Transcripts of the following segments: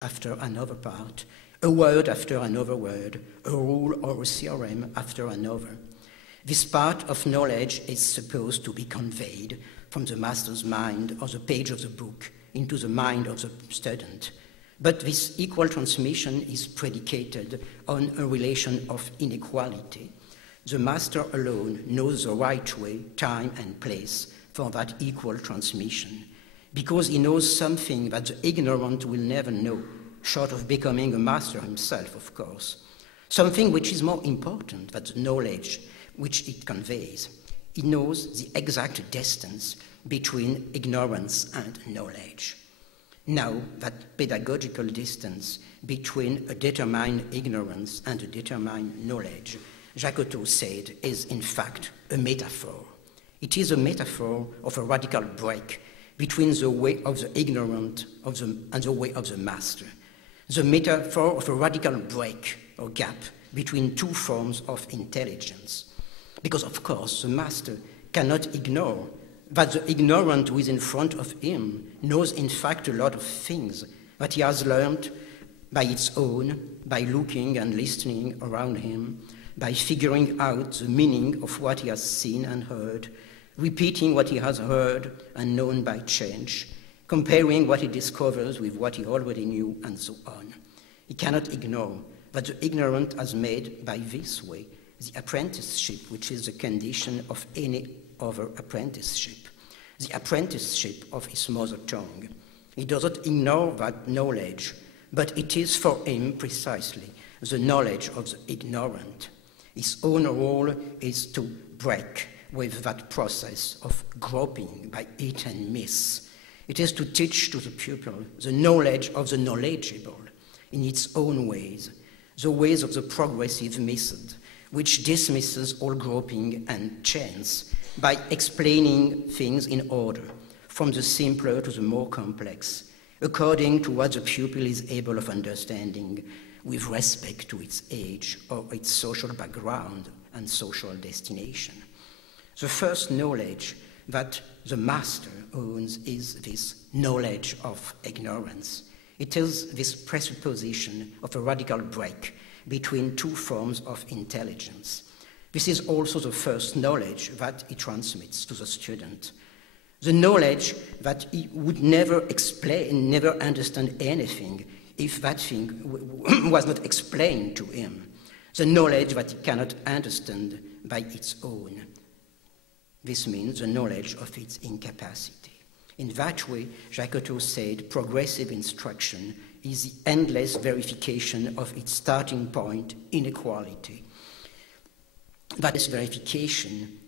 after another part, a word after another word, a rule or a theorem after another. This part of knowledge is supposed to be conveyed from the master's mind or the page of the book into the mind of the student. But this equal transmission is predicated on a relation of inequality. The master alone knows the right way, time, and place for that equal transmission, because he knows something that the ignorant will never know, short of becoming a master himself, of course. Something which is more important than the knowledge which it conveys. He knows the exact distance between ignorance and knowledge. Now, that pedagogical distance between a determined ignorance and a determined knowledge, Jacques said, is in fact a metaphor. It is a metaphor of a radical break between the way of the ignorant and the way of the master. The metaphor of a radical break or gap between two forms of intelligence. Because, of course, the master cannot ignore that the ignorant who is in front of him knows, in fact, a lot of things that he has learned by its own, by looking and listening around him, by figuring out the meaning of what he has seen and heard, repeating what he has heard and known by change, comparing what he discovers with what he already knew, and so on. He cannot ignore that the ignorant has made, by this way, the apprenticeship, which is the condition of any other apprenticeship, the apprenticeship of his mother tongue. He doesn't ignore that knowledge, but it is for him precisely the knowledge of the ignorant. His own role is to break with that process of groping by hit and miss. It is to teach to the pupil the knowledge of the knowledgeable in its own ways, the ways of the progressive method, which dismisses all groping and chance by explaining things in order, from the simpler to the more complex, according to what the pupil is able of understanding, with respect to its age or its social background and social destination. The first knowledge that the master owns is this knowledge of ignorance. It is this presupposition of a radical break between two forms of intelligence. This is also the first knowledge that he transmits to the student. The knowledge that he would never explain, never understand anything if that thing was not explained to him. The knowledge that he cannot understand by its own. This means the knowledge of its incapacity. In that way, Jacques said, progressive instruction is the endless verification of its starting point, inequality. That is verification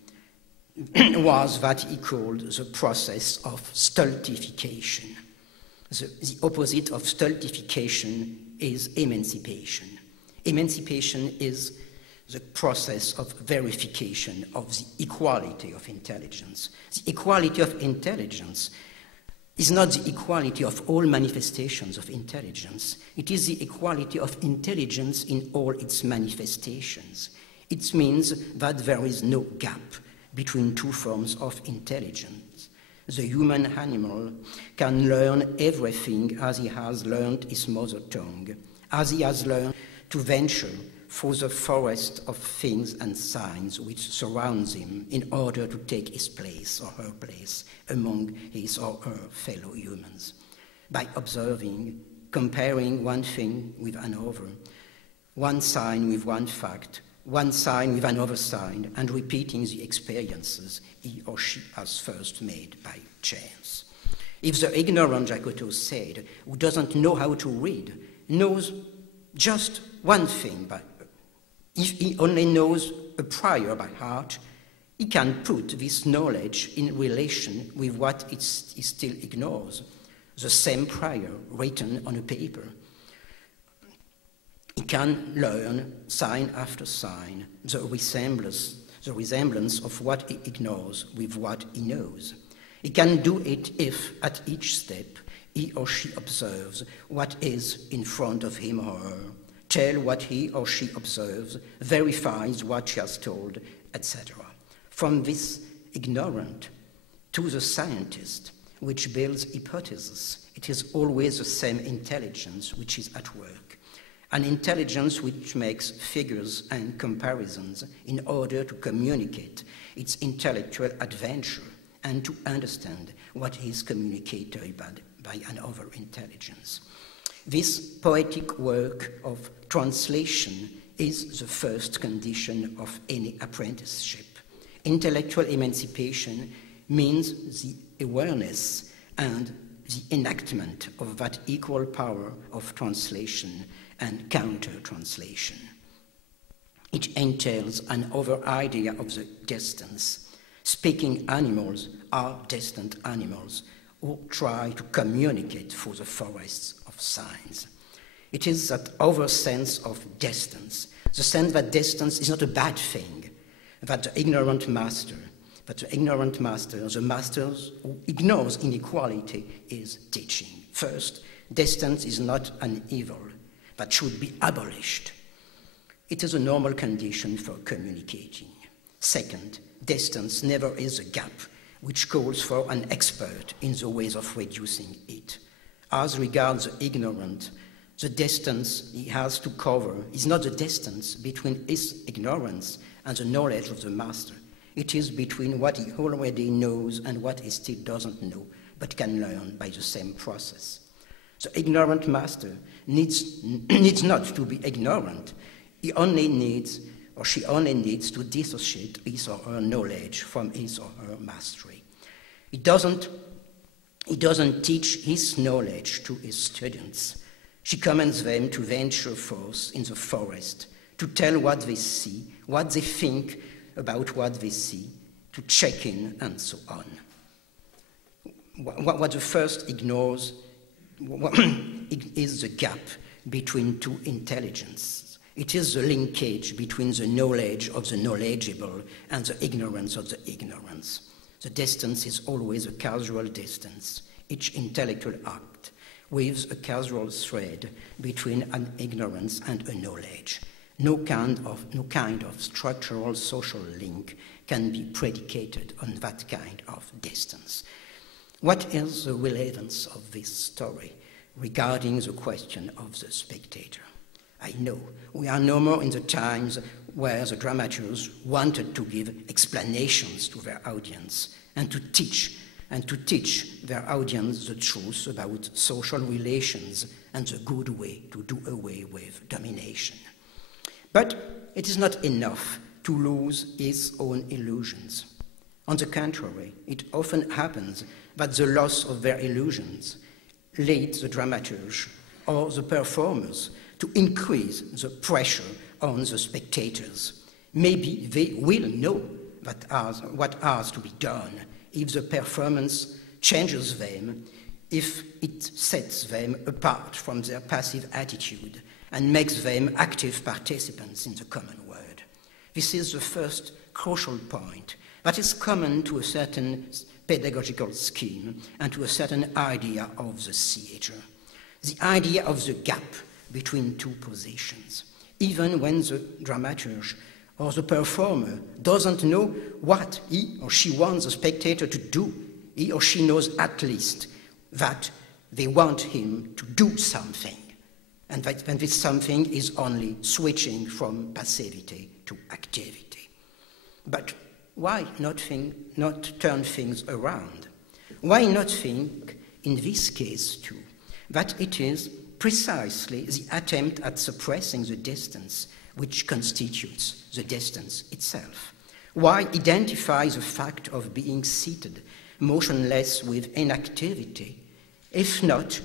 was what he called the process of stultification. The opposite of stultification is emancipation. Emancipation is the process of verification of the equality of intelligence. The equality of intelligence is not the equality of all manifestations of intelligence. It is the equality of intelligence in all its manifestations. It means that there is no gap between two forms of intelligence. The human animal can learn everything as he has learned his mother tongue, as he has learned to venture through the forest of things and signs which surrounds him in order to take his place or her place among his or her fellow humans. By observing, comparing one thing with another, one sign with one fact, one sign with another sign, and repeating the experiences he or she has first made by chance. If the ignorant, Jacques said, who doesn't know how to read, knows just one thing, if he only knows a prior by heart, he can put this knowledge in relation with what he still ignores, the same prior written on a paper. He can learn, sign after sign, the resemblance of what he ignores with what he knows. He can do it if, at each step, he or she observes what is in front of him or her, tell what he or she observes, verifies what she has told, etc. From this ignorant to the scientist, which builds hypotheses, It is always the same intelligence which is at work, an intelligence which makes figures and comparisons in order to communicate its intellectual adventure and to understand what is communicated by another intelligence. This poetic work of translation is the first condition of any apprenticeship. Intellectual emancipation means the awareness and the enactment of that equal power of translation and counter-translation. It entails another idea of the distance. Speaking animals are distant animals who try to communicate through the forests of signs. It is that other sense of distance, the sense that distance is not a bad thing, that the ignorant master, the master who ignores inequality, is teaching. First, distance is not an evil, but should be abolished. It is a normal condition for communicating. Second, distance never is a gap which calls for an expert in the ways of reducing it. As regards the ignorant, the distance he has to cover is not the distance between his ignorance and the knowledge of the master. It is between what he already knows and what he still doesn't know, but can learn by the same process. The ignorant master needs not to be ignorant. He only needs, or she only needs, to dissociate his or her knowledge from his or her mastery. He doesn't teach his knowledge to his students. She commands them to venture forth in the forest, to tell what they see, what they think about what they see, to check in, and so on. What the first ignores is the gap between two intelligences. It is the linkage between the knowledge of the knowledgeable and the ignorance of the ignorance. The distance is always a causal distance. Each intellectual act weaves a causal thread between an ignorance and a knowledge. No kind of structural social link can be predicated on that kind of distance. What is the relevance of this story regarding the question of the spectator? I know we are no more in the times where the dramaturgs wanted to give explanations to their audience and to teach their audience the truth about social relations and the good way to do away with domination. But it is not enough to lose his own illusions. On the contrary, it often happens that the loss of their illusions leads the dramaturge or the performers to increase the pressure on the spectators. Maybe they will know what has to be done if the performance changes them, if it sets them apart from their passive attitude and makes them active participants in the common word. This is the first crucial point that is common to a certain pedagogical scheme and to a certain idea of the theatre. The idea of the gap between two positions. Even when the dramaturge or the performer doesn't know what he or she wants the spectator to do, he or she knows at least that they want him to do something, and that this something is only switching from passivity to activity. But why not turn things around? Why not think, in this case too, that it is precisely the attempt at suppressing the distance which constitutes the distance itself? Why identify the fact of being seated, motionless with inactivity, if not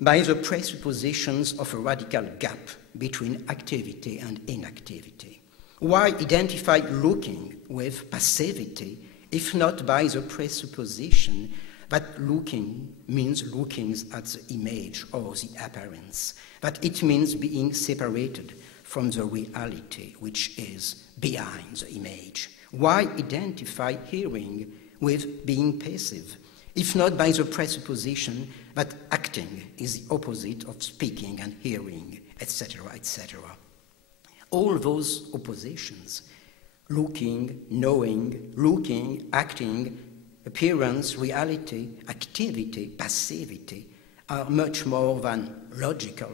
by the presuppositions of a radical gap between activity and inactivity? Why identify looking with passivity, if not by the presupposition that looking means looking at the image or the appearance, that it means being separated from the reality which is behind the image? Why identify hearing with being passive, if not by the presupposition that acting is the opposite of speaking and hearing, etc., etc.? All those oppositions, looking, knowing, looking, acting, appearance, reality, activity, passivity, are much more than logical.